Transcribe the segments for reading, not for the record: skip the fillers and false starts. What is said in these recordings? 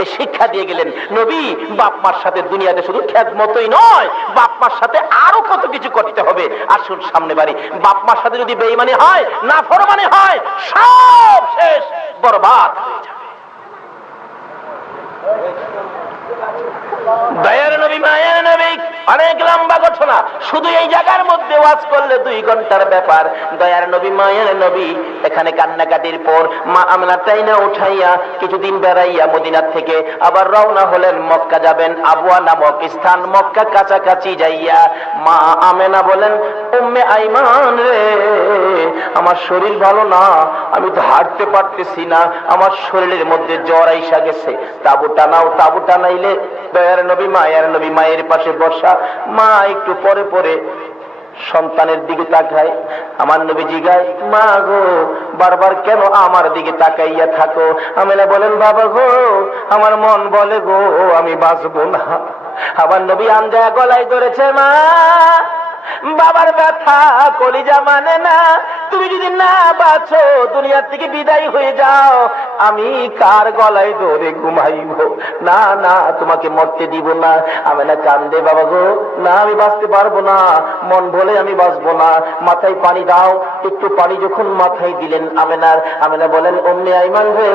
এই শিক্ষা দিয়ে গেলেন নবী। বাপ মার সাথে দুনিয়াতে শুধু খেদমতই নয়, বাপ মার সাথে আরো কত কিছু করতে হবে। আসুন সামনে বাড়ি। বাপ মার সাথে যদি বেঈমানি হয়, নাফরমানি হয়, সব শেষ, বরবাদ হয়ে যাবে। দয়ার নবী, মায়ের নবী, অনেক লম্বা ঘটনা, শুধু এই জায়গার মধ্যে ওয়াজ করলে 2 ঘন্টার ব্যাপার। দয়ার নবী, মায়ের নবী এখানে কান্নাকাটির পর মা আমেনা টাইনা উঠাইয়া কিছুদিন বেড়াইয়া মদিনার থেকে আবার রওনা হলেন, মক্কা যাবেন। আবওয়া নামক স্থান, মক্কা কাছাকাছি যাইয়া মা আমেনা বলেন, উম্মে আইমান রে, আমার শরীর ভালো না, আমি তো হাঁটতে পারতেছি না, আমার শরীরের মধ্যে জ্বর আইসা গেছে, তাবু টানাও। তাবু টানাইলে দয়ার নবী, মায়ের নবী মায়ের পাশে বসা। মা একটু পরে পরে সন্তানের দিকে তাকায়। আমার নবী জিগায়, মা গো, বারবার কেন আমার দিকে তাকাইয়া থাকো? আমেনা বলেন, বাবা গো, আমার মন বলে গো আমি বাঁচবো না। আমার নবী আঞ্জায়া গলায় ধরেছে, মা, বাবার ব্যথা কলিজা মানে না, তুমি যদি না বাঁচো, দুনিয়ার থেকে বিদায় হয়ে যাও, আমি কার গলায় ধরে ঘুমাইব? না না, তোমাকে মরতে দিব না। আমেনা কান্দে, বাবা গো, না, আমি বাঁচতে পারবো না, মন বলে আমি বাঁচবো না, মাথায় পানি দাও। একটু পানি যখন মাথায় দিলেন আমেনা বলেন, উম্মে আইমান রে,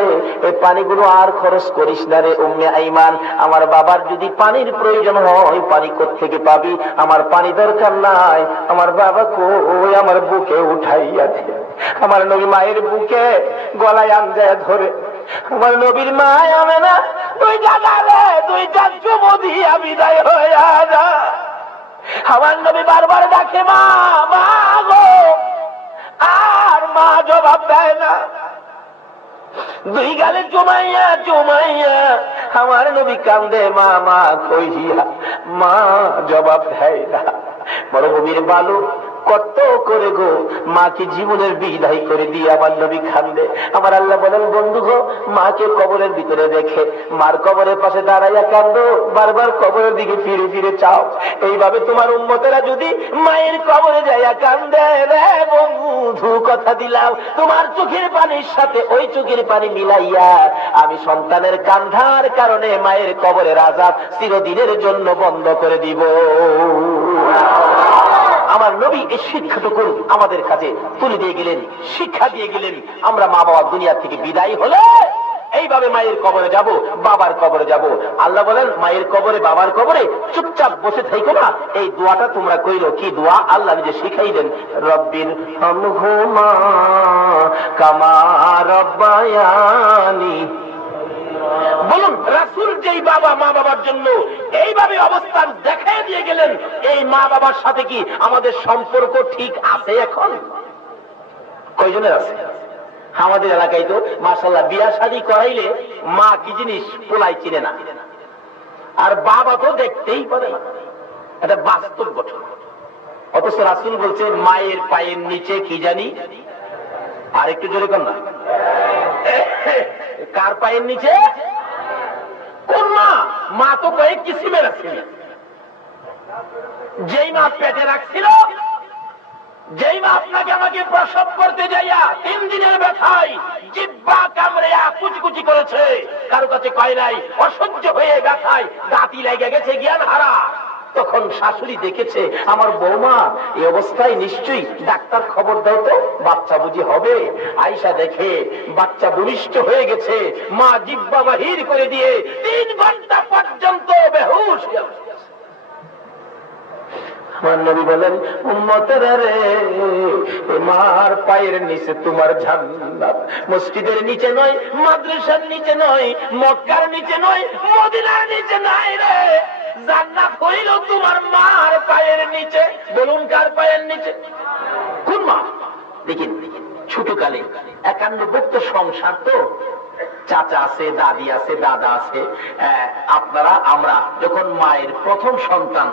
এই পানিগুলো আর খরচ করিস না রে উম্মে আইমান। আমার বাবার যদি পানির প্রয়োজন হয়, পানি কোত্থেকে পাবি? আমার পানি দরকার নাই, আমার বাবা কই, আমার বুকে উঠাইয়া দে। আমার নবী মায়ের বুকে গলায় আঞ্জায়া ধরে। আমার নবীর মা আমেনা 2টা চুমু দিয়া বিদায় হইয়া যা। আমার নবী বারবার ডাকে, মা, মা গো, আর মা জবাব দেয় না। 2 গালে চুমাইয়া চুমাইয়া আমার নবী কান্দে, মা, মা কইয়া, মা জবাব দেয় না। মরুভূমির বালু কত করে গো, মাকে জীবনের বিদায় করে দিয়ে আমার নবী কান্দে। আমার আল্লাহ বলেন, বন্ধু গো, মাকে কবরের ভিতরে রেখে মার কবরের পাশে দাঁড়াইয়া কান্দো, বারবার কবরের দিকে ফিরে ফিরে চাও। এইভাবে তোমার উম্মতেরা যদি মায়ের কবরে যাইয়া কান্দে, রে বন্ধু, কথা দিলাম, তোমার চোখের পানির সাথে ওই চোখের পানি মিলাইয়া আমি সন্তানের কান্ধার কারণে মায়ের কবরের আযাব চিরদিনের জন্য বন্ধ করে দিব। আমার নবী এই শিক্ষাটুকু আমাদের কাছে তুলে দিয়ে গেলেন, শিক্ষা দিয়ে গেলেন। আমরা মা বাবা দুনিয়া থেকে বিদায় হলে এইভাবে মায়ের কবরে যাব, বাবার কবরে যাব। আল্লাহ বলেন, মায়ের কবরে, বাবার কবরে চুপচাপ বসে থাকো না, এই দোয়াটা তোমরা কইরো। কি দোয়া? আল্লাহ নিজে শিখাইলেন, রব্বির হামহুমা কামা রাব্বায়ানি। বলুন, রাসূল যেই বাবা মা বাবার জন্য এইভাবে অবস্থান দেখাই দিয়ে গেলেন, এই মা বাবার সাথে কি আমাদের সম্পর্ক ঠিক আছে? এখন কয়জনের আছে? আমাদের এলাকায় তো মাশাআল্লাহ বিয়া শাদী করাইলে মা কি জিনিস পোলাই চিনে না, আর বাবা তো দেখতেই পারে না। এটা বাস্তব ঘটনা। অথচ রাসূল বলছে, মায়ের পায়ের নিচে কি জানি, আর একটু জোরে কর না, কার পায়ের নিচে? কোন মা? মা তো কয়েক কিসিমের আছে। যেই মা পেটে রাখছিল, যেই মা আপনাকে আমাকে প্রসব করতে যাইয়া 3 দিনের ব্যথায় জিহ্বা কামড়িয়া কুচি কুচি করেছে, কারো কাছে কয় নাই, অসহ্য হয়ে ব্যথায় দাঁতি লেগে গেছে, জ্ঞান হারা, তখন শাশুড়ি দেখেছে আমার বৌমা এই অবস্থায়, নিশ্চয়ই ডাক্তার খবর দাও তো, বাচ্চা বুঝি হবে। আয়েশা দেখে বাচ্চা ভূমিষ্ঠ হয়ে গেছে, মা জিহ্বা বাহির করে দিয়ে 3 ঘন্টা পর্যন্ত বেহুশ। আমার নবী বলেন, উম্মতেরা রে, মার পায়ের নিচে তোমার জান্নাত। মসজিদের নিচে নয়, মাদ্রাসার নিচে নয়, মক্কার নিচে নয়, মদিনার নিচে নাই রে, জান্নাত হইল তোমার মার পায়ের নিচে। বলুন, কার পায়ের নিচে? কোন মা? দেখেন, ছোটকালে 51 ভুক্ত সংসার তো, চাচা আছে, দাদি আছে, দাদা আছে। আপনারা, আমরা যখন মায়ের প্রথম সন্তান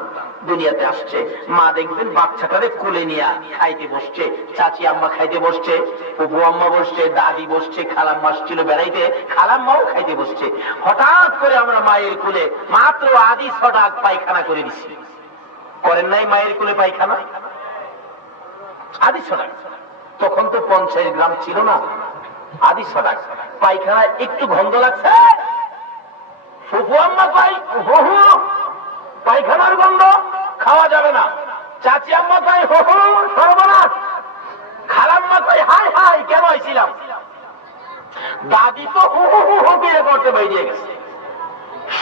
দুনিয়াতে আসছে, মা দেখবেন বাচ্চাটারে কোলে নিয়ে খাইতে বসছে, চাচি আম্মা খাইতে বসছে, ফুপু আম্মা বসছে, দাদি বসছে, খালাম্মা ছিল বেড়াইতে, খালাম্মাও খাইতে বসছে। হঠাৎ করে আমরা মায়ের কোলে মাত্র আদি 6 ডাক পায়খানা করে দিছি। করেন নাই মায়ের কোলে পায়খানা? আদি 6 ডাক। তখন তো 50 গ্রাম ছিল না, আদি 6 ডাক পায়খানা। একটু গন্ধ লাগছে, ফুফু আম্মা কয় হহু পায়খানার গন্ধ, খাওয়া যাবে না। চাচি আম্মা কয় হহু সর্বনাশ। খালাম্মা কয় হাই হাই কেন আইছিলাম। দাদি তো হু হু হু হু করে করতে বেরিয়ে গেছে।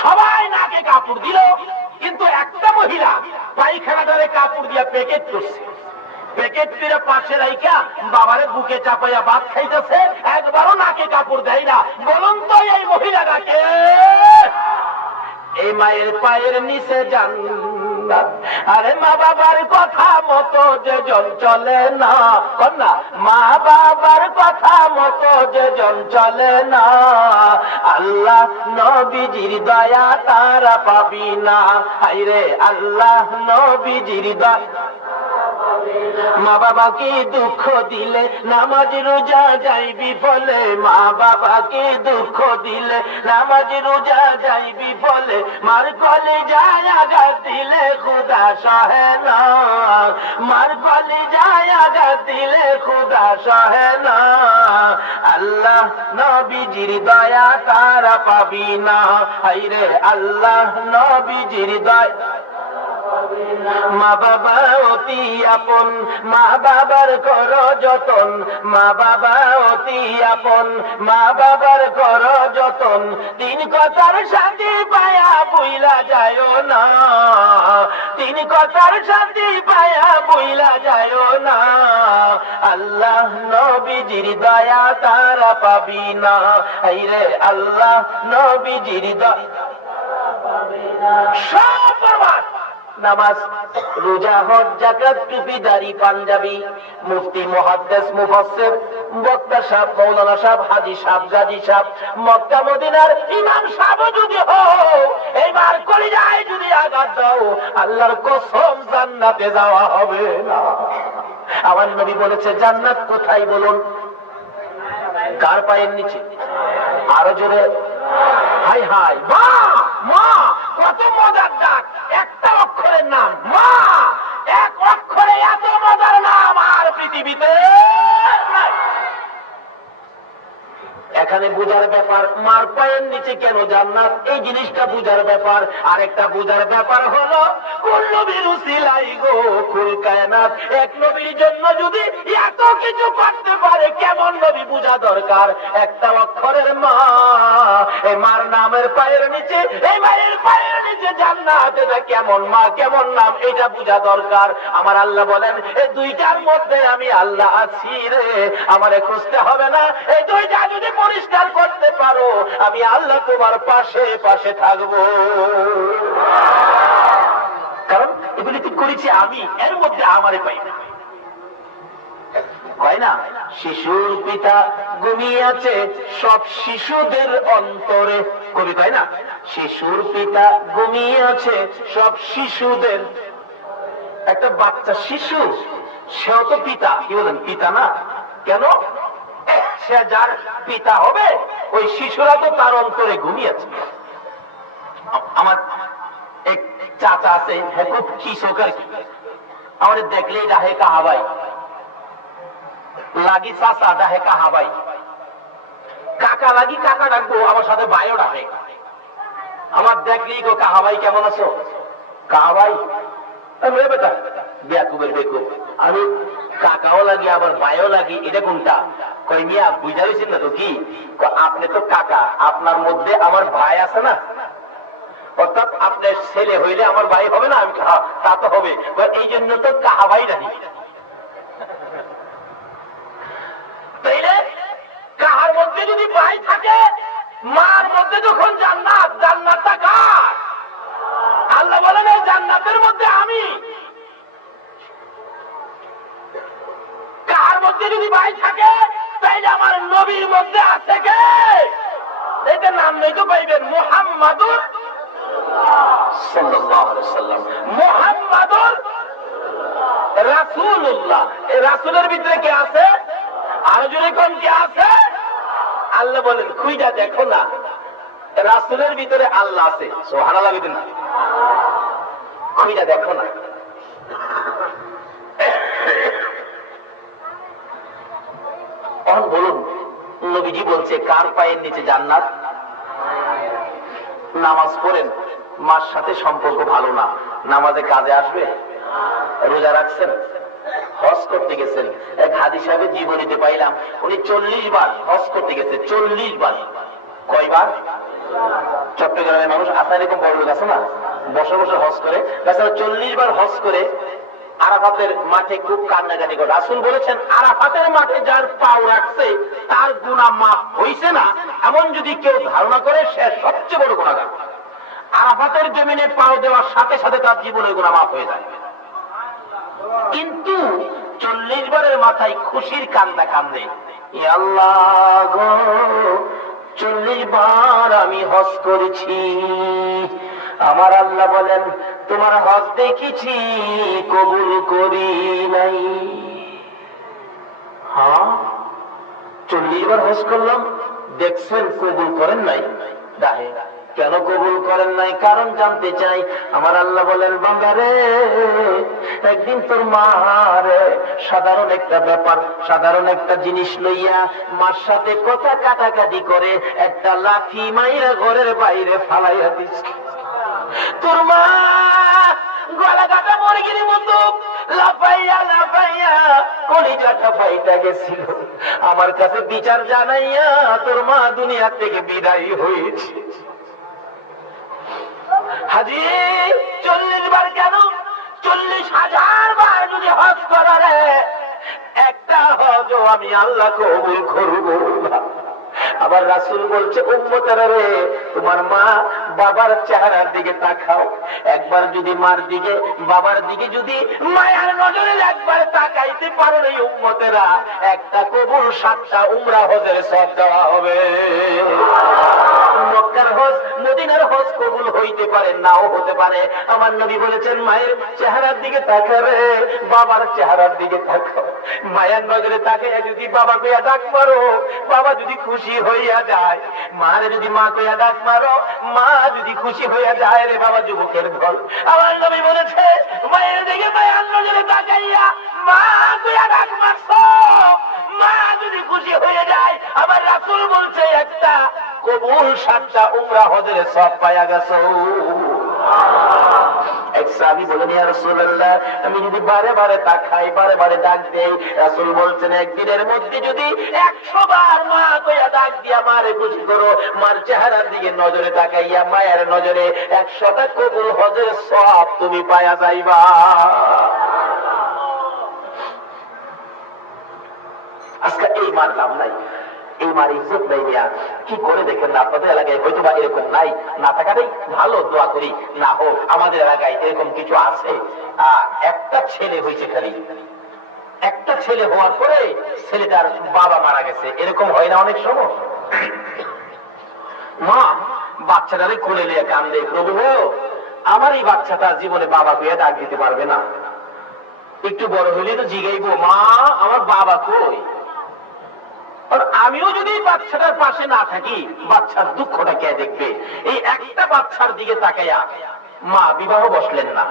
সবাই নাকে কাপড় দিল, কিন্তু একটা মহিলা পায়খানাটারে কাপড় দিয়ে প্যাকেট করছে। প্যাকেট ফিরে পাশে রাইখা বাবারে বুকে চাপাইয়া ভাত খাইতেছে, একবারও নাকে কাপড় দেয় না। বলুন তো এই মহিলাটাকে? এই মায়ের পায়ের নিচে জান্নাত। আরে মা বাবার কথা মতো যে জন চলে না, কন্যা মা বাবার কথা মতো যে জন চলে না, আল্লাহ নবীজির দয়া তারা পাবি না। হায়রে আল্লাহ নবীজির দয়া। মা বাবাকে দুঃখ দিলে নামাজ রোজা যাইবি বলে, মা বাবাকে দুঃখ দিলে নামাজ রোজা যাইবি বলে, মার কলে যায় আঘাত দিলে খুদা সহে না, মার কলে যায় আঘাত দিলে খুদা সহে না, আল্লাহ নবীজির দয়া তারা পাবি না। হায়রে আল্লাহ নবীজির দয়া। মা বাবা অতি আপন, মা বাবার কর যতন, মা বাবা অতি আপন, মা বাবার কর যতন, তিন কথার শান্তি পায়া বইলা যায় না, তিন কথার শান্তি পায়া বইলা যায় না, আল্লাহ নবীজির দয়া তারা পাবি না। হায়রে আল্লাহ নবীজির দয়া। সব বরবাদ। নামাজ রোজা হজ যাকাত টুপি দাড়ি পাঞ্জাবি, মুফতি মুহাদ্দিস মুফাসসির বক্তা সাহেব মাওলানা সাহেব হাজী সাহেব গাজী সাহেব মক্কা মদিনার ইমাম সাহেব যদি হও, এইবার কলিজায় যদি আঘাত দাও, আল্লাহর কসম জান্নাতে যাওয়া হবে না। আমার নবী বলেছে জান্নাত কোথায় বলুন? কার পায়ের নিচে? আরো জোরে হাই হাই। মা মা কত মজার ডাক, একটা অক্ষরের নাম মা, এক অক্ষরে এত মজার নাম আর পৃথিবীতে নাই। এখানে বুঝার ব্যাপার মার পায়ের নিচে কেন জান্নাত, এই জিনিসটা বুঝার ব্যাপার। আরেকটা বুঝার ব্যাপার হলো কোন নবীর উসিলাই গো কুল কায়নাত, এক নবীর জন্য যদি এত কিছু করতে পারে কেমন নবী বুঝা দরকার। একটা অক্ষরের মা, এই মার নামের পায়ের নিচে, এই মায়ের পায়ের নিচে জান্নাত, এটা কেমন মা কেমন নাম এটা বুঝা দরকার। আমার আল্লাহ বলেন এই দুইটার মধ্যে আমি আল্লাহ আছি রে, আমারে খুঁজতে হবে না। এই দুইটা যদি পরিষ্কার করতে পারো আমি আল্লাহ তোমার পাশে পাশে থাকবো। কারণ এগুলি তো করেছি আমি, এর মধ্যে আমারে পাই না। হয় না শিশুর পিতা ঘুমিয়ে আছে সব শিশুদের অন্তরে, কবি তাই না? শিশুর পিতা ঘুমিয়ে আছে সব শিশুদের। একটা বাচ্চা শিশু, সেও তো পিতা। কি বলেন? পিতা না কেন? সে যার পিতা হবে ওই শিশুরা তো তার অন্তরে ঘুমিয়েছে। আমার এক চাচা আছে, খুব কৃষক আর কি, আমাদের দেখলেই রাহে কাহাবাই লাগি, চাচা ডাহে কাহাবাই, কাকা লাগি কাকা ডাকবো, আমার সাথে ভাইও ডাকে। আমার দেখলেই গো কাহাবাই কেমন আছো? কাহাবাই বেটা বেকুবের বেকুব। আমি কাকাও লাগি আবার ভাইও লাগি, এটা কোনটা? কই মিয়া বুঝা গেছেন না তো? কি আপনি তো কাকা, আপনার মধ্যে আমার ভাই আছে না, অর্থাৎ আপনার ছেলে হইলে আমার ভাই হবে না? আমি তা তো হবে, এই জন্য তো কাহাবাই রাখি। তাইলে কাহার মধ্যে যদি ভাই থাকে, মার মধ্যে যখন জান্নাত, জান্নাতটা কার? আল্লাহ বলেন এই জান্নাতের মধ্যে আমি। কাহার মধ্যে যদি ভাই থাকে তাইলে আমার নবীর মধ্যে আছে কে? এটা নাম নেই তো পাইবেন, মুহাম্মাদুর সাল্লাল্লাহু আলাইহি ওয়াসাল্লাম, মুহাম্মাদুর রাসূলুল্লাহ। এই রাসূলের ভিতরে কে আছে? আর যদি কোন কে আছে? আল্লাহ বলেন খুঁজা দেখো না, রাসূলের ভিতরে আল্লাহ আছে। সুবহানাল্লাহ বলেন না, খুঁজা দেখো না। বলুন নবীজি বলছে কার পায়ের নিচে জান্নাত? নামাজ পড়েন, মার সাথে সম্পর্ক ভালো না, নামাজে কাজে আসবে? রোজা রাখছেন, হজ করতে গেছেন, এক হাজি সাহেবের জীবনীতে পাইলাম উনি 40 বার হজ করতে গেছে। 40 বার। কয়বার? চট্টগ্রামের মানুষ আপনার এরকম বড় লোক আছে না, বসে বসে হজ করে। 40 বার হজ করে আরাফাতের মাঠে খুব কান্নাকাটি করে। রাসূল বলেছেন, আরাফাতের মাঠে যার পাও রাখছে তার গুনাহ মাফ হইছে না, এমন যদি কেউ ধারণা করে সে সবচেয়ে বড় গুনাহগার। আরাফাতের জমিনে পাও দেওয়ার সাথে সাথে তার জীবনের গুনাহ মাফ হয়ে যায়। কিন্তু 40 বারের মাথায় খুশির কান্না কান্দে, আল্লাহ গো 40 বার আমি হজ করেছি। আমার আল্লাহ বলেন, তোমার হজ দেখেছি, কবুল করি নাই। হ্যাঁ, 40 বার হজ করলাম, দেখছেন কবুল করেন নাই। দাহে কেন কবুল করেন নাই? কারণ জানতে চাই। আমার আল্লাহ বলেন, বান্দারে একদিন তোর মার সাধারণ একটা ব্যাপার, সাধারণ একটা জিনিস লইয়া মার সাথে কথা কাটাকাটি করে একটা লাঠি মাইরা ঘরের বাইরে ফালাইয়া দিস। তোর মা গলা কাটা মুরগির মতো লাফাইয়া লাফাইয়া কলিজাটা ফাইটা গেছিল। আমার কাছে বিচার জানাইয়া তোর মা দুনিয়া থেকে বিদায় হয়েছে। হাজি 40 বার কেন? 40,000 বার যদি হজ করে একটা হজও আমি আল্লাহ কবুল করব। আবার রাসূল বলছে, উম্মতেরা রে, তোমার মা বাবার চেহারার দিকে তাকাও। একবার যদি মার দিকে বাবার দিকে যদি মায়ার নজরে একবার তাকাইতে পারো এই উম্মতেরা, একটা কবুল 7টা উমরা হজের সওয়াব দেওয়া হবে। মক্কার হজ মদিনার হজ কবুল হইতে পারে, নাও হতে পারে। আমার নবী বলেছেন, মায়ের চেহারার দিকে তাকাবে, বাবার চেহারার দিকে তাকাও। মায়ের নজরে তাকাইয়া যদি বাবা কইয়া ডাক মারো, বাবা যদি খুশি হইয়া যায়। মারে যদি মা কইয়া ডাক মারো, মা যদি খুশি হইয়া যায়। রে বাবা যুবকের দল, আমার নবী বলেছে, মায়ের দিকে মায়ের নজরে তাকাইয়া মা কইয়া ডাক মারছো, মা যদি খুশি হয়ে যায়। আমার রাসূল বলছে, একটা কবুল 7টা উমরা হজের সওয়াব পায়া গেছো। এক সাহাবী বলেন, ইয়া রাসূলুল্লাহ, আমি যদি বারে বারে তাকাই, বারে বারে ডাক দেই। রাসূল বলছেন, একদিনের মধ্যে যদি 100 বার মা কইয়া ডাক দিয়া মারে খুশি করো, মার চেহারার দিকে নজরে তাকাইয়া মায়ের নজরে 100টা কবুল হজের সওয়াব তুমি পায়া যাইবা। আজকে এই মার দাম নাই, এই মার ইজ্জত নাই। দেয়া কি করে দেখেন না, আপনাদের এলাকায় হয়তো বা এরকম নাই, না থাকাটাই ভালো। দোয়া করি না হোক। আমাদের এলাকায় এরকম কিছু আছে। একটা ছেলে হয়েছে, খালি একটা ছেলে হওয়ার পরে ছেলেটার বাবা মারা গেছে। এরকম হয় না অনেক সময়? মা বাচ্চাটারে কোলে নিয়ে কান্দে, প্রভু আমার এই বাচ্চাটা জীবনে বাবা কইয়া ডাক দিতে পারবে না, একটু বড় হলে তো জিগাইবো, মা আমার বাবা কই। আর আমিও যদি বাচ্চাটার পাশে না থাকি, বাচ্চার দুঃখটা কে দেখবে? এই একটা বাচ্চার দিকে তাকাইয়া মা বিবাহ বসলেন না।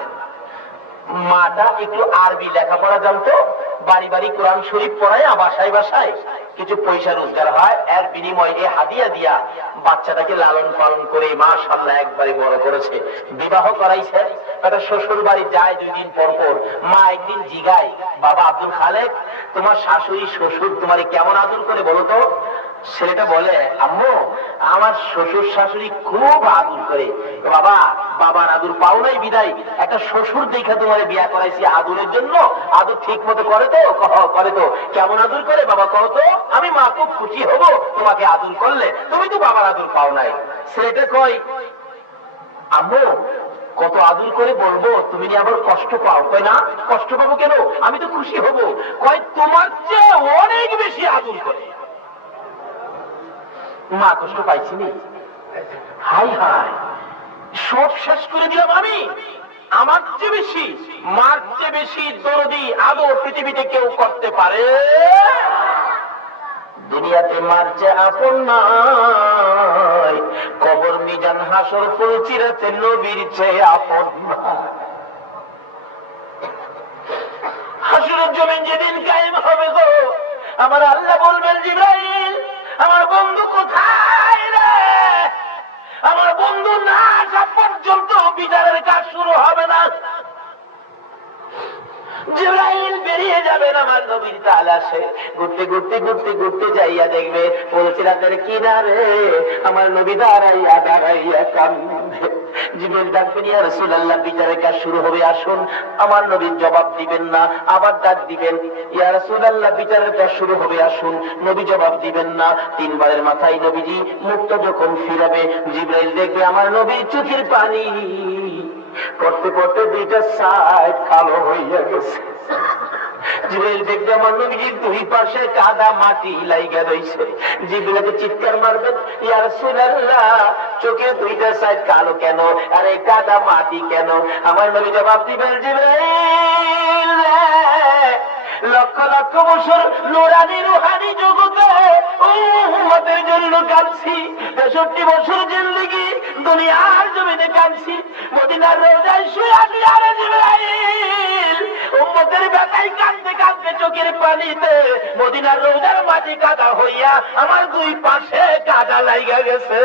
মাটা একটু আরবি লেখাপড়া জানতো, বাড়ি বাড়ি কোরআন শরীফ পড়ায়, বাসায় বাসায় কিছু পয়সা রোজগার হয়, এর বিনিময়ে এই হাদিয়া দিয়া বাচ্চাটাকে লালন পালন করে মাশাআল্লাহ একবারে বড় করেছে। বিবাহ করাইছে। একটা শ্বশুর বাড়ি যায় 2 দিন পর পর। মা একদিন জিগায়, বাবা আব্দুল খালেক, তোমার শাশুড়ি শ্বশুর তোমারে কেমন আদর করে বলো তো? ছেলেটা বলে, আম্মু আমার শ্বশুর শাশুড়ি খুব আদর করে। বাবা, বাবার আদর পাও নাই বিদায় একটা শ্বশুর দেখে তোমার বিয়া করাইছি আদরের জন্য। আদর ঠিক মতো করে তো? করে তো। কেমন আদর করে বাবা কও তো? আমি মা খুব খুশি হব তোমাকে আদর করলে, তুমি তো বাবার আদর পাও নাই। ছেলেটা কয়, আম্মু কত আদর করে বলবো, তুমি নিয়ে আবার কষ্ট পাও? কয় না, কষ্ট পাবো কেন, আমি তো খুশি হব। কয় তোমার চেয়ে অনেক বেশি আদর করে। মা কষ্ট পাইছি নি? হাই হাই, সব শেষ করে দিলাম আমি। আমার চেয়ে বেশি, মার চেয়ে বেশি দরদি আদর পৃথিবীতে কেউ করতে পারে? দুনিয়াতে মার চেয়ে আপন নাই, কবর মিজান হাসর ফুলচিরাতে নবীর চেয়ে আপন নাই। হাসরের জমিন যেদিন কায়েম হবে গো, আমার আল্লাহ বলবেন, জিবরাইল আমার বন্ধু কোথায় রে? আমার বন্ধু না আসা পর্যন্ত বিচারের কাজ শুরু হবে না। জিবরাইল বেরিয়ে যাবেন আমার নবীর তালাশে, ঘুরতে ঘুরতে ঘুরতে ঘুরতে যাইয়া দেখবে বলছিলেন কিনারে আমার নবী দাঁড়াইয়া দাঁড়াইয়া কান্দে। জিবরাইল ডাকবেন, ইয়া রাসূলুল্লাহ বিচারের কাজ শুরু হবে, আসুন। আমার নবীর জবাব দিবেন না, আবার ডাক দিবেন, ইয়া রাসূলুল্লাহ বিচারের কাজ শুরু হবে, আসুন। নবী জবাব দিবেন না। তিনবারের মাথায় নবীজি মুখটা যখন ফিরাবে, জিবরাইল দেখবে আমার নবীর চোখের পানি পড়তে পড়তে দুইটা সাইড কালো হইয়া গেছে। জিবরাইল দেখবে আমার নবীজির দুই পাশে কাদা মাটি লাইগা রইছে। জিবরাইলকে চিৎকার মারবেন, ইয়া রাসূলুল্লাহ চোখে দুইটা সাইড কালো কেন, আরে কাদা মাটি কেন? আমার নবী জবাব দিবেন, জিবরাইল লক্ষ লক্ষ বছর নুরানি রুহানি জগতে উম্মতের জন্য কাঁদছি, ৬৩ বছর জিন্দেগি দুনিয়ার জমিনে কাঁদছি, মদিনার রোজায় শুয়ে শুয়ে আরে জিবরাইল উম্মতের ব্যথায় কাঁদতে কাঁদতে চোখের পানিতে মদিনার রোজার মাঝে কাদা হইয়া আমার দুই পাশে কাদা লাইগা গেছে।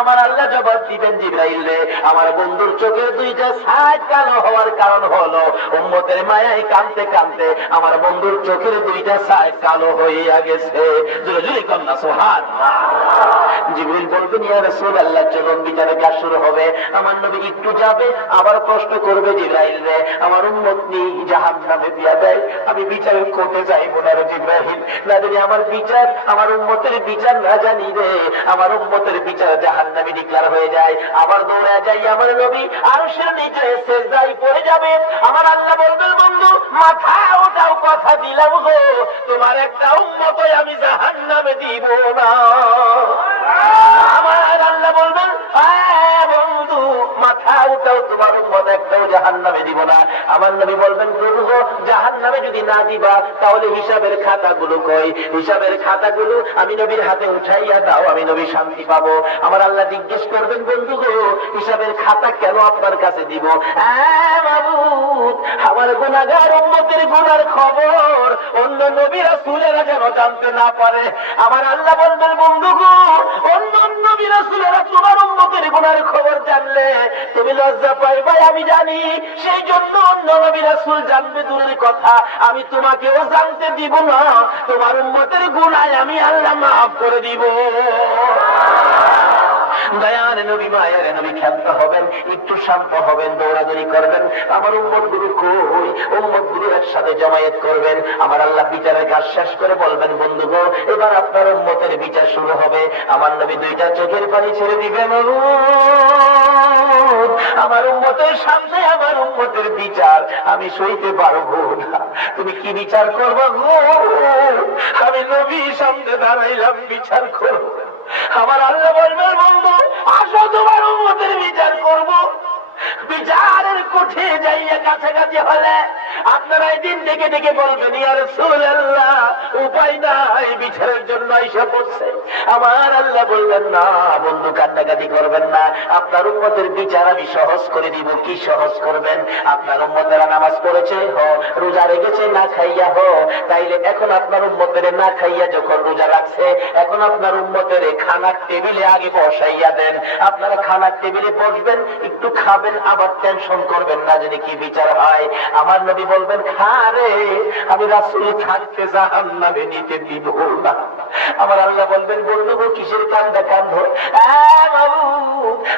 আমার আল্লাহ জবাব দিবেন, জিবরাইল রে আমার বন্ধুর চোখের দুইটা সাইড কালো হওয়ার কারণ হলো উম্মতের মায়ায় কাঁদতে কাঁদতে আমার বন্ধুর চোখের দুইটা সাইড কালো হইয়া গেছে। জোরে জোরে কন্যা সুবহানাল্লাহ। জিবরাইল বলবেন, ইয়া রাসূলুল্লাহ চলুন বিচারের কাজ শুরু হবে। আমার নবী একটু যাবে, আবার প্রশ্ন করবে, জিবরাইল রে আমার উম্মত নিয়ে জাহান্নামে দিয়া দেয়, আমি বিচার করতে যাইবো না রে জিবরাইল, না জানি আমার বিচার আমার উম্মতের বিচার না জানি রে আমার উম্মতের বিচার জাহান্নামে ডিক্লার হয়ে যায়। আবার দৌড়ে যাই আমার নবী আরশের নিচে সিজদায় পড়ে যাবে। আমার আল্লাহ বলবেন, বন্ধু মাথা ওঠাও, কথা দিলাম গো তোমার একটা উম্মতই আমি জাহান্নামে দিব না। আমার আল্লাহ বলবেন, বন্ধু মাথা উঠাও, তোমার উম্মত একটাও জাহান্নামে দিব না। আমার নবী বলবেন, প্রভু জাহান্নামে যদি না দিবা তাহলে হিসাবের খাতাগুলো কই? হিসাবের খাতাগুলো আমি নবীর হাতে উঠাইয়া দাও, আমি নবী শান্তি পাবো। আমার আল্লাহ জিজ্ঞেস করবেন, বন্ধু গো হিসাবের খাতা কেন আপনার কাছে দিব? মাবুদ আমার গুনাহগার উম্মতের গুনার খবর অন্য নবী রাসূলেরা যেন জানতে না পারে। আমার আল্লাহ বলবেন, বন্ধু গো অন্য নবী রাসূলেরা তোমার উম্মতের গুনার খবর জানলে তুমি লজ্জা পাইবা, আমি জানি, সেই জন্য অন্য নবী রাসূল জানবে দূরের কথা আমি তোমাকেও জানতে দিব না। তোমার উম্মতের গুনাহ আমি আল্লাহ মাফ করে দিব। দয়ার নবী মায়ের নবী খেলতে হবেন, একটু শান্ত হবেন, দৌড়াদৌড়ি করবেন। আমার উম্মত গুলো কই? উম্মত গুলো একসাথে জমায়েত করবেন। আমার আল্লাহ বিচারের কাজ শেষ করে বলবেন, বন্ধু গো এবার আপনার উম্মতের বিচার শুরু হবে। আমার নবী দুইটা চোখের পানি ছেড়ে দিবেন, আমার উম্মতের সামনে আমার উম্মতের বিচার আমি সইতে পারবো না। তুমি কি বিচার করবো গো? আমি নবীর সামনে দাঁড়াইলাম, বিচার করবো। আমার আল্লাহ বলবেন, বন্ধু আসো তোমার উম্মতের বিচার করব। বিচারের কোঠে যাইয়া কাছাকাছি হলে আপনারা দিন ডেকে ডেকে বলবেন, ইয়া রাসূলুল্লাহ উপায় নাই, বিচারের জন্য আইসা পড়ছে। আমার আল্লাহ বলবেন, না বন্ধু কান্নাকাটি করবেন না, আপনার উম্মতের বিচার আমি সহজ করে দিব। কি সহজ করবেন? আপনার উম্মতেরা নামাজ পড়েছে রোজা রেখেছে না খাইয়া তাইলে এখন আপনার উম্মতের না খাইয়া যখন রোজা রাখছে, এখন আপনার উম্মতের খানার টেবিলে আগে বসাইয়া দেন। আপনারা খানার টেবিলে বসবেন, একটু খাবেন, আবার টেনশন করবেন না জানি কি বিচার হয়। আমার নবী বলবেন, খারে আমি রাসূল থাকতে জাহান্নামে নিতে দিব না। আমার আল্লাহ বলবেন, বন্ধু কিসের কান্দা কান্দ?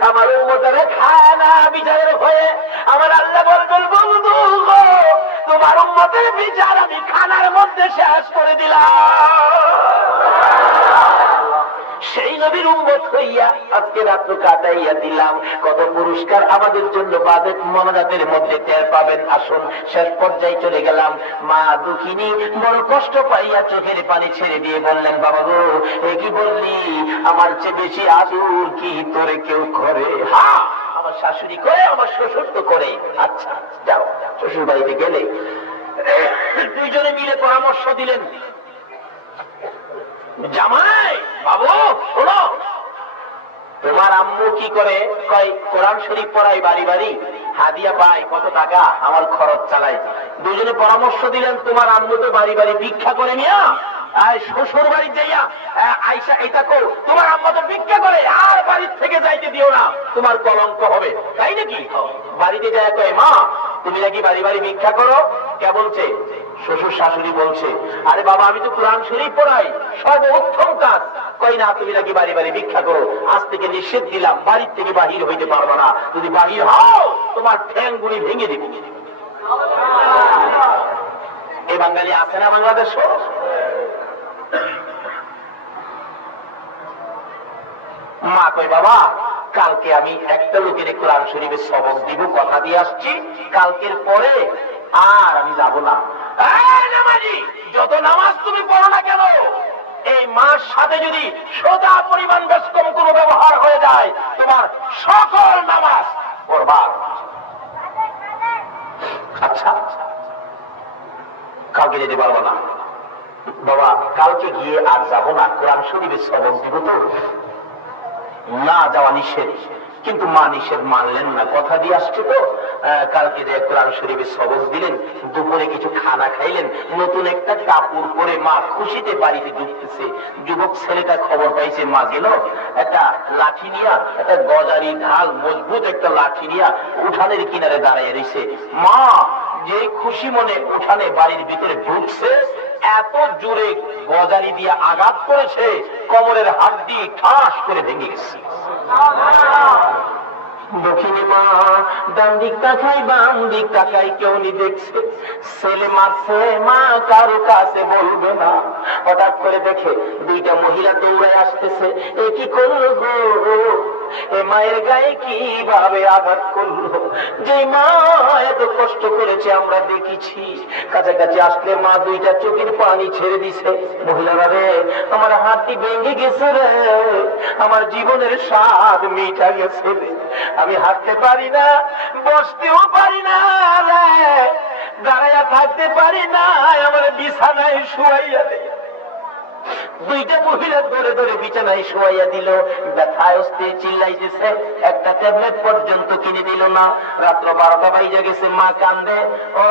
আমার উম্মতেরা খায় না বিচারের হয়ে। আমার আল্লাহ বলবেন, বন্ধু তোমার উম্মতের বিচার আমি খানার মধ্যে শেষ করে দিলাম। সেই নবীর উম্মত হইয়া আজকে রাত্র কাটাইয়া দিলাম। কত পুরস্কার আমাদের জন্য বাজেট মনাজাতের মধ্যে টের পাবেন। আসুন শেষ পর্যায়ে চলে গেলাম। মা দুঃখিনী বড় কষ্ট পাইয়া চোখের পানি ছেড়ে দিয়ে বললেন, বাবা গো এ কি বললি? আমার চেয়ে বেশি আদর কি তোরে কেউ করে? হ্যাঁ আমার শাশুড়ি করে, আমার শ্বশুর তো করে। আচ্ছা যাও, শ্বশুর বাড়িতে গেলে দুইজনে মিলে পরামর্শ দিলেন, জামাই বাবু শোনো, তোমার আম্মু কি করে? কয় কোরআন শরীফ পড়াই, বাড়ি বাড়ি হাদিয়া পাই, কত টাকা আমার খরচ চালাই। দুজনে পরামর্শ দিলেন, তোমার আম্মু তো বাড়ি বাড়ি ভিক্ষা করে নিয়া শ্বশুর বাড়ি যাইয়া আইসা এটা কো তোমার আম্মা তো ভিক্ষা করে, আর বাড়ির থেকে যাইতে দিও না, তোমার কলঙ্ক হবে, তাই নাকি? বাড়িতে যায় কয় মা তুমি নাকি বাড়ি বাড়ি ভিক্ষা করো। কে বলছে? শ্বশুর শাশুড়ি বলছে, আরে বাবা আমি তো কোরআন শরীফ পড়াই, সব উত্তম কাজ। কই না তুমি নাকি বাড়ি বাড়ি ভিক্ষা করো, আজ থেকে নিষেধ দিলাম, বাড়ির থেকে বাহির হইতে পারবো না, যদি বাহির হও তোমার ঠ্যাংগুলি ভেঙে দিবি। এই বাঙালি আছে না বাংলাদেশ? মা কই বাবা কালকে আমি একটা লোকের কোরআন শরীফের সবক দিব, কথা দিয়ে আসছি, কালকের পরে আর আমি যাব না। নামাজি যত নামাজ তুমি পড়ো না কেন, এই মার সাথে যদি সোজা পরিমাণ বেশ কম কোনো ব্যবহার হয়ে যায় তোমার সকল নামাজ বরবাদ। আচ্ছা কালকে যেতে পারবো না বাবা, কালকে গিয়ে আর যাব না, কোরআন শরীফের সবক দিব তো। না যাওয়া নিষেধ, কিন্তু মা নিষেধ মানলেন না, কথা দিয়ে আসছে তো। কালকে যে কোরআন শরীফের সবক দিলেন, দুপুরে কিছু খানা খাইলেন, নতুন একটা কাপড় পরে মা খুশিতে বাড়িতে ঢুকতেছে। যুবক ছেলেটা খবর পাইছে, মা গেল একটা লাঠি নিয়া, একটা গজারি ঢাল মজবুত একটা লাঠি নিয়া উঠানের কিনারে দাঁড়িয়ে রয়েছে। মা যে খুশি মনে উঠানে বাড়ির ভিতরে ঢুকছে, এত জোরে গজারি দিয়ে আঘাত করেছে, কোমরের হাড্ডি ঠাস করে ভেঙে গেছে। দক্ষিণী মা ডান দিক তাকাই বাম দিক তাকাই, কেউ নি দেখছে, ছেলে মারছে, মা কারো কাছে বলবে না। হঠাৎ করে দেখে দুইটা মহিলা দৌড়ায় আসতেছে, এ কি করলো গো, এ মায়ের গায়ে কিভাবে আঘাত করলো, যে মা এত কষ্ট করেছে আমরা দেখেছি। কাছাকাছি আসলে মা দুইটা চোখের পানি ছেড়ে দিছে। মহিলারা রে, আমার হাতটি ভেঙে গেছে রে, আমার জীবনের স্বাদ মিটা গেছে রে, আমি হাঁটতে পারি না, বসতেও পারি না রে, দাঁড়াইয়া থাকতে পারি না, আমার বিছানায় শুয়াইয়া দে। দুইটা মহিলা ধরে ধরে বিছানায় শোয়াইয়া দিল, ব্যথায় অস্থির চিল্লাইতেছে, একটা ট্যাবলেট পর্যন্ত কিনে দিল না। রাত্র 12টা বাজে গেছে, মা কান্দে, ও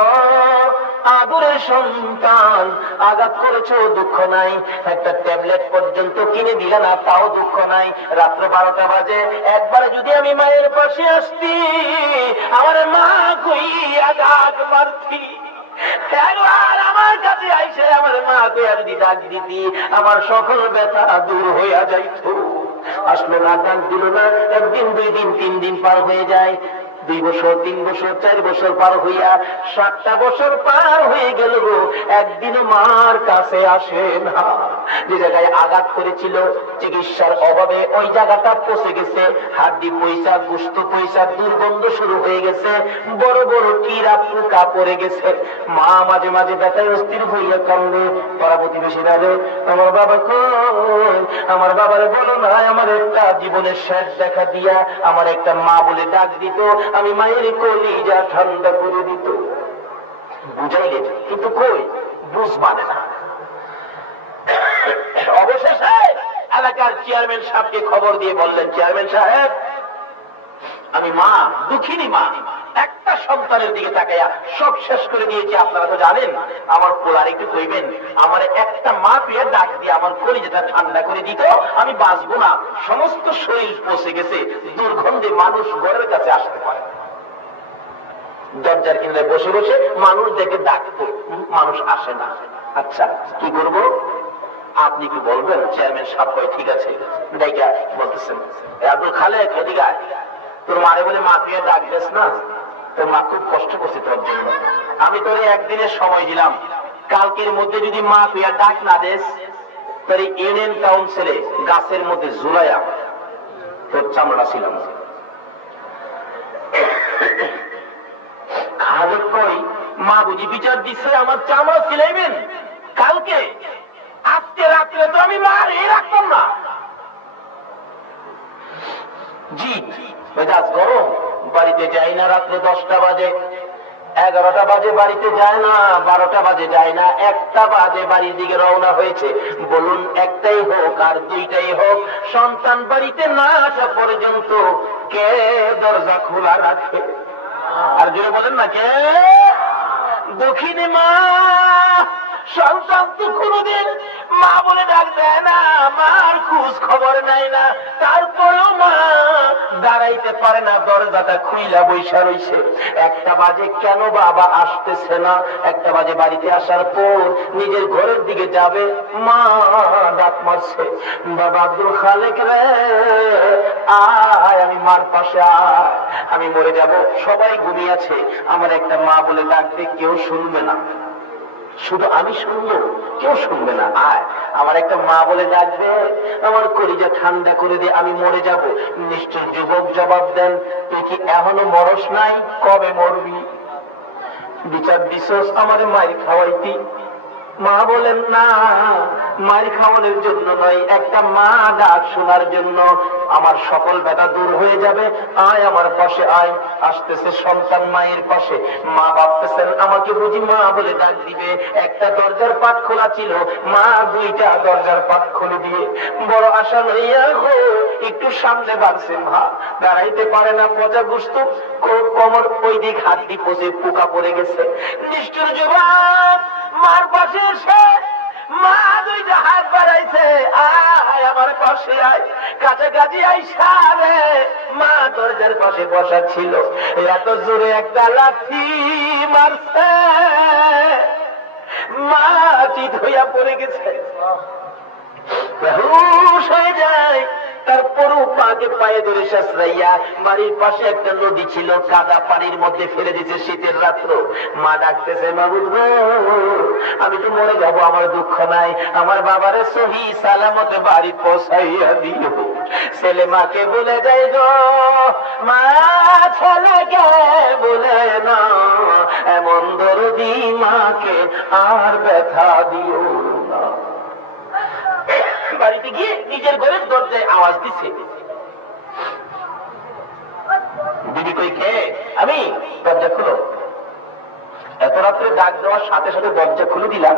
আদরের সন্তান, আঘাত করেছো দুঃখ নাই, একটা ট্যাবলেট পর্যন্ত কিনে দিলে না, তাও দুঃখ নাই। রাত্র 12টা বাজে, একবার যদি আমি মায়ের পাশে আসতি, আমার মা কইয়া ডাক পারতি, একবার আমার কাছে আইসে আমার মা কইয়া যদি ডাক দিতি, আমার সকল ব্যথা দূর হইয়া যাইত। আসলো না, ডাক দিল না। একদিন, 2 দিন, 3 দিন পার হয়ে যায়, 2 বছর, 3 বছর, 4 বছর পার হইয়া 7টা বছর পার হয়ে গেল গো, একদিনও মার কাছে আসে না। যে জায়গায় আঘাত করেছিল, চিকিৎসার অভাবে ওই জায়গাটা পচে গেছে, হাড্ডি পয়সা, গোশত পয়সা, দুর্গন্ধ শুরু হয়ে গেছে, বড় বড় কিরা পোকা পড়ে গেছে। মা মাঝে মাঝে ব্যথায় অস্থির হইয়া কান্দে। পাড়া প্রতিবেশীরা রে, আমার বাবা কই, আমার বাবারে বলো না, আমার একটা জীবনের শেষ দেখা দিয়া আমার একটা মা বলে ডাক দিত, আমি মায়ের কলিজা ঠান্ডা করে দিত। বুঝাইলে কিন্তু কই বুঝ মানে না। অবশেষে এলাকার চেয়ারম্যান সাহেবকে খবর দিয়ে বললেন, চেয়ারম্যান সাহেব আমি মা, দুঃখিনী মা, একটা সন্তানের দিকে তাকাইয়া সব শেষ করে দিয়েছি। আপনারা তো জানেন, আমার পোলার একটু কইবেন, আমার একটা মা পেয়ে ডাক দিয়ে আমার কলিজাটা ঠান্ডা করে দিত, আমি বাঁচবো না, সমস্ত শরীর পচে গেছে, দুর্গন্ধে মানুষ ঘরের কাছে আসতে পারে। দরজার কিনারে বসে বসে মানুষ দেখে ডাকতো, মানুষ আসে না। আচ্ছা কি করব, আপনি কি বলবেন? চেয়ারম্যান সাহেব কয় ঠিক আছে। ডাইকা বলতেছেন, আব্দুল খালেক এদিকে আয়, তোর মারে বলে মা তুই ডাক দিস না, তোর মা খুব কষ্ট করছে তোর জন্য, আমি তোরে একদিনের সময় দিলাম, কালকের মধ্যে যদি মা তুই ডাক না দেস, তোর ইউনিয়ন কাউন্সিলে গাছের মধ্যে ঝুলাইয়া তোর চামড়া ছিলাম। খালেক কই, মা বুঝি বিচার দিচ্ছে আমার চামড়া ছিলাইবেন কালকে? আজকে রাত্রে তো আমি মারে রাখতাম না। জি মেজাজ গরম, বাড়িতে যাই না, রাত্রে 10টা বাজে, 11টা বাজে বাড়িতে যায় না, 12টা বাজে যায় না, 1টা বাজে বাড়ির দিকে রওনা হয়েছে। বলুন একটাই হোক আর 2টাই হোক, সন্তান বাড়িতে না আসা পর্যন্ত কে দরজা খোলা রাখে? আর যদি বলেন না কে? দক্ষিণী মা সন্তান তো কোনদিন মা বলে ডাক দেয় না, মার খোঁজ খবর নাই না, তারপরেও মা দাঁড়াইতে পারে না, দরজাটা খুইলা বৈশা রইছে। 1টা বাজে, কেন বাবা আসতেছে না? 1টা বাজে বাড়িতে আসার পর নিজের ঘরের দিকে যাবে, মা ডাক মারছে, বাবা আব্দুল খালেক রে আয়, আমি মার পাশে আয়, আমি মরে যাব, সবাই ঘুমিয়ে আছে, আমার একটা মা বলে ডাকবে, কেউ শুনবে না, শুধু আমি শুনবো, কেউ শুনবে না, আয় আমার একটা মা বলে ডাকবে, আমার কলিজা ঠান্ডা করে দিয়ে আমি মরে যাব। নিশ্চয় যুবক জবাব দেন, তুই কি এখনো মরস নাই? কবে মরবি? বিচার দিছস আমার মায়ের খাওয়াইতি? মা বলেন না, মায়ের খাওয়ানোর জন্য নয়, একটা মা ডাক শোনার জন্য আমার সকল ব্যথা দূর হয়ে যাবে, আয় আমার পাশে আয়। আসতেছে সন্তান মায়ের পাশে, মা ভাবতেছেন আমাকে বুঝি মা বলে ডাক দিবে। একটা দরজার পাট খোলা ছিল, মা 2টা দরজার পাট খুলে দিয়ে বড় আশা লইয়া গো একটু সামনে বাড়ছে, মা দাঁড়াইতে পারে না, পচা গুস্ত কোমর ওই দিক হাত দিয়ে পচে পোকা পড়ে গেছে। নিষ্ঠুর যুবক মার পাশে এসে মা 2টা হাত বাড়াইছে, আয় আমার পাশে আয়, কাছাকাছি আইসা রে, মা দরজার পাশে বসা ছিল, এত জোরে একটা লাথি মারছে, মা চিত হইয়া পড়ে গেছে, বেহুশ হয়ে যায়। তারপরও মাকে পায়ে ধরে শাসরাইয়া বাড়ির পাশে একটা নদী ছিল, কাদা পানির মধ্যে ফেলে দিয়েছে শীতের রাত্র। মা ডাকতেছে, মাবুদ গো আমি তো মরে যাব, আমার দুঃখ নাই, আমার বাবারে সহি সালামতে বাড়ি পৌঁছাইয়া দিও। ছেলে মাকে বলে যাই গো, মা ছেলেকে বলে না, এমন দরদি মাকে আর ব্যথা দিও না। বাড়িতে গিয়ে নিজের ঘরের দরজায় আওয়াজ দিছে, দিদি কই কে? আমি। দরজা খুলো। এত রাত্রে ডাক দেওয়ার সাথে সাথে দরজা খুলে দিলাম,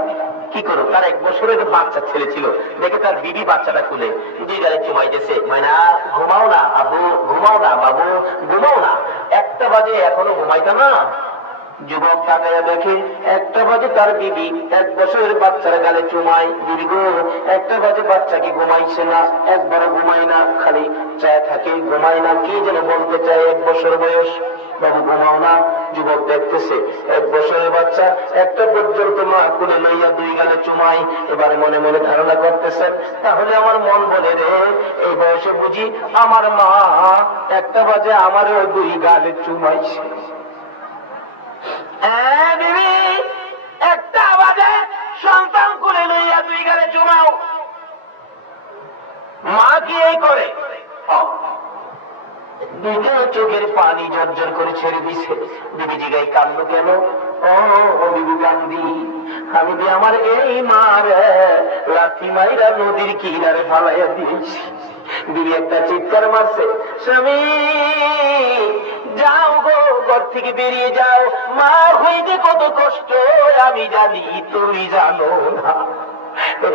কি করো? তার 1 বছরের বাচ্চা ছেলে ছিল, দেখে তার বিবি বাচ্চাটা খুলে দুই গালে চুমাইতেছে, মাইনা ঘুমাও না আবু, ঘুমাও না বাবু, ঘুমাও না, 1টা বাজে এখনো ঘুমাইতা না? যুবক তাকাইয়া দেখে 1টা বাজে তার বিবি 1 বছরের বাচ্চার গালে চুমাই। দিদি গো 1টা বাজে বাচ্চা কি ঘুমাইছে না? একবারও ঘুমায় না, খালি চায় থাকে, ঘুমায় না, কি যেন বলতে চায়। 1 বছর বয়স, বাবু ঘুমাও না। যুবক দেখতেছে 1 বছরের বাচ্চা 1টা পর্যন্ত মা কোলে লইয়া 2 গালে চুমাই। এবারে মনে মনে ধারণা করতেছেন, তাহলে আমার মন বলে রে, এই বয়সে বুঝি আমার মা 1টা বাজে আমারও 2 গালে চুমাইছে। 1টা বাজে সন্তান কোলে লইয়া 2 গালে চুমাও, মা কি এই করে? 2টা চোখের পানি ঝরঝর করে ছেড়ে দিছে। বিবি জিগাই, কান্দ কেন? ও বিবি কান্দি, আমি যে আমার এই মার লাথি মাইরা নদীর কিনারে ফালাইয়া দিয়েছি। বিবি একটা চিৎকার মারছে, স্বামী যাও গো, ঘর থেকে বেরিয়ে যাও, মা হইতে কত কষ্ট আমি জানি, তুমি জানো না।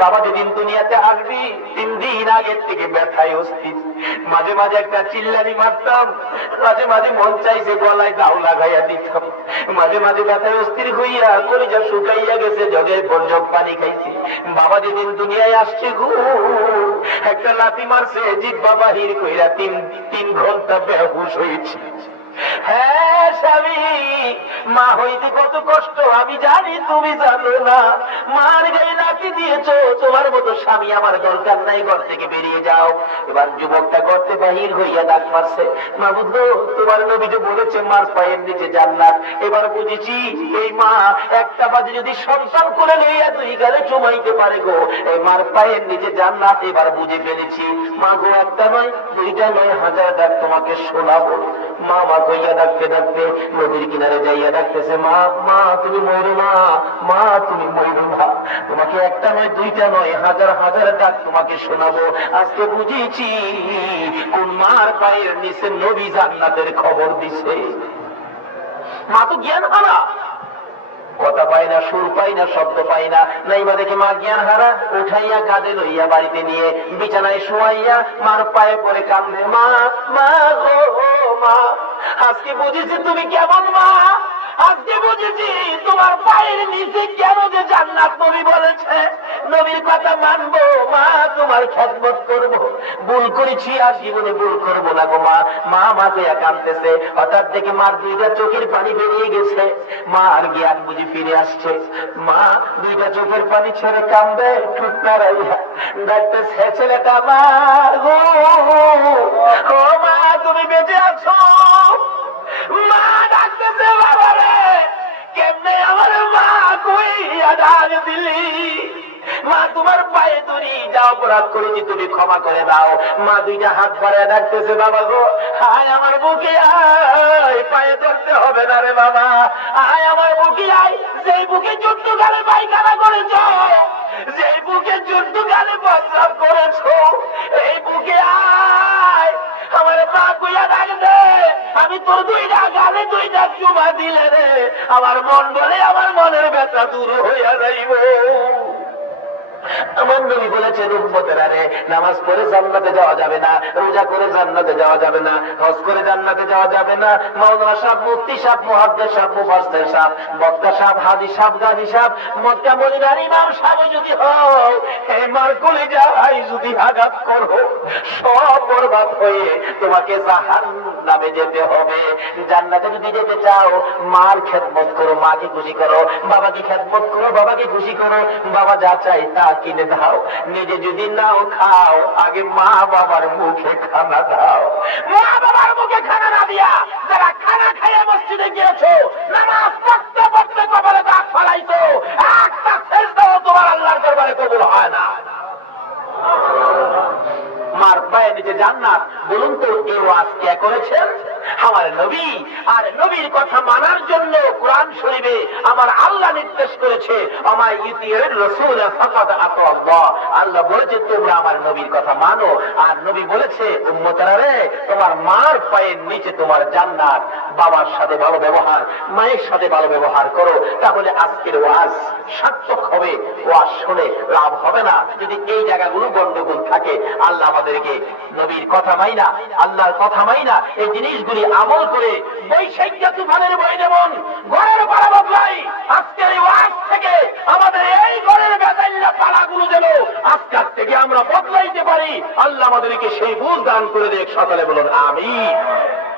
বাবা যেদিন দুনিয়াতে আসবি 3 দিন আগের থেকে ব্যথায় অস্থির, মাঝে মাঝে একটা চিল্লানি মারতাম, মাঝে মাঝে মন চাইছে গলায় দাও লাগাইয়া দিতাম, মাঝে মাঝে ব্যথায় অস্থির হইয়া কলিজা শুকাইয়া গেছে, জগের পর জগ পানি খাইছি। বাবা যেদিন দুনিয়ায় আসছে গো, একটা লাথি মারছে, জিহ্বা বাহির কইরা 3 ঘন্টা বেহুশ হয়েছি। হ্যাঁ স্বামী, মা হইতে কত কষ্ট আমি জানি, তুমি জানো না। মার গায়ে লাথি দিয়েছো, তোমার মতো স্বামী আমার দরকার নাই, ঘর থেকে বেরিয়ে যাও। এবার যুবকটা করতে বাহির হইয়া ডাক মারছে, মাবুদ গো তোমার নবী যে বলেছে মার পায়ের নিচে জান্নাত। এবার বুঝেছি এই মা 1টা বাজে যদি সন্তান করে লইয়া 2 গালে চুমাইতে পারে গো, এই মার পায়ের নিচে জান্নাত। এবার বুঝে ফেলেছি মা গো, 1টা নয় 2টা নয়, 1000 ডাক তোমাকে শোনাবো। মা মা কইয়া ডাকতে ডাকতে নদীর কিনারে যাইয়া ডাকতেছে, মা মা তুমি মরো না, মা তুমি মরো না, তোমাকে 1টা নয় 2টা নয়, 1000 ডাক তোমাকে শোনাবো। আজকে বুঝেছি কোন মার পায়ের নিচে নবী জান্নাতের খবর দিছে। মা তো জ্ঞান হারা, কথা পাই না, সুর পাই না, শব্দ পাই না, নাইবা দেখে মা জ্ঞান হারা। উঠাইয়া কাঁধে লইয়া বাড়িতে নিয়ে বিছানায় শোয়াইয়া মার পায়ে পড়ে কান্দে, মা মা গো মা, আজকে বুঝেছি তুমি কেমন মা, আজকে বুঝেছি তোমার পায়ের নিচে কেন যে জান্নাত নবী বলেছে। নবীর কথা মানবো মা, তোমার খেদমত করব। ভুল করেছি আর জীবনে ভুল করবো না গো মা। মা মাকে কাঁদতেছে, হঠাৎ দেখে মার দুইটা চোখের পানি বেরিয়ে গেছে। মার জ্ঞান বুঝি ফিরে আসছে। মা দুইটা চোখের পানি ছেড়ে কান্দে, ঠুট নাড়াইয়া ডাকতেছে, ছেলেটা মা গো, ও মা তুমি বেঁচে আছো। মা ডাকতেছে, বাবা রে কেমনে আমার মা কইয়া ডাক দিলি। মা তোমার পায়ে ধরি, যা অপরাধ করেছি তুমি ক্ষমা করে দাও। মা দুইটা হাত বাড়ায় ডাকতেছে, বাবা গো আয় আমার বুকে আয়, পায়ে ধরতে হবে না রে বাবা, আয় আমার বুকে আয়। যেই বুকে যুদ্ধ গালে পায়খানা করেছ, যেই বুকে যুদ্ধ গালে প্রস্রাব করেছ, এই বুকে আয়। আমার মা কইয়া ডাক দে, আমি তোর দুইটা গালে দুইটা চুমা দিলে রে আমার মন বলে আমার মনের ব্যথা দূর হইয়া যাইব। আমার নবী বলেছেন উম্মতেরা রে, নামাজ পড়ে জান্নাতে যাওয়া যাবে না, রোজা করে জান্নাতে যাওয়া যাবে না, হজ করে জান্নাতে যাওয়া যাবে না। মাওলানা সাহেব, মুফতি সাহেব, মুহাদ্দিস সাহেব, মুফাসসির সাহেব, বক্তা সাহেব, হাদিস সাহেব, গাজী সাহেব, মক্কা মদিনার ইমাম সাহেব যদি হও, হে মার কলিজায় যদি আঘাত করো, সব বরবাদ হয়ে তোমাকে জাহান্নামে যেতে হবে। জান্নাতে যদি যেতে চাও মার খেদমত করো, মাকে খুশি করো, বাবাকে খেদমত করো, বাবাকে খুশি করো। বাবা যা চাই তা কিনে দাও, নিজে যদি নাও খাও, আগে মা বাবার মুখে খানা দাও। মা বাবার মুখে খানা না দিয়া যারা খানা খাইয়ে মসজিদে গিয়েছো, নামাজ পড়তে পড়তে কবরে দাগ ফলাইছো, একটা সেজদাও তোমার আল্লাহর দরবারে কবুল হয় না। মার পায়ে নিচে জান্নাত, বলুন তো এই ওয়াজ কে করেছেন? আমার নবী। আর নবীর কথা মানার জন্য কোরআন শরীফে আমার আল্লাহ নির্দেশ করেছে, আমার ইতির রাসূল ফাকাদ আতাল্লাহ। আল্লাহ বলেছে তোমরা আমার নবীর কথা মানো। আর নবী বলেছে উম্মতেরা রে, তোমার মার পায়ের নিচে তোমার জান্নাত। বাবার সাথে ভালো ব্যবহার, মায়ের সাথে ভালো ব্যবহার করো, তাহলে আজকের ওয়াজ সার্থক হবে। ওয়াজ শুনে লাভ হবে না যদি এই জায়গাগুলো গন্ডগোল থাকে। আল্লাহ আমাদেরকে নবীর কথা মাইনা, আল্লাহর কথা মাইনা এই জিনিসগুলি আমল করে বৈশাখী তুফানের বই যেমন ঘরের পাড়া বদলাই, আজকের এই ওয়াজ থেকে আমাদের এই ঘরের বেজাইল্লা পাড়াগুলো যেন আজকাল থেকে আমরা বদলাইতে পারি। আল্লাহ আমাদেরকে সেই বুঝ দান করে দেখ। সকালে বলুন আমিন।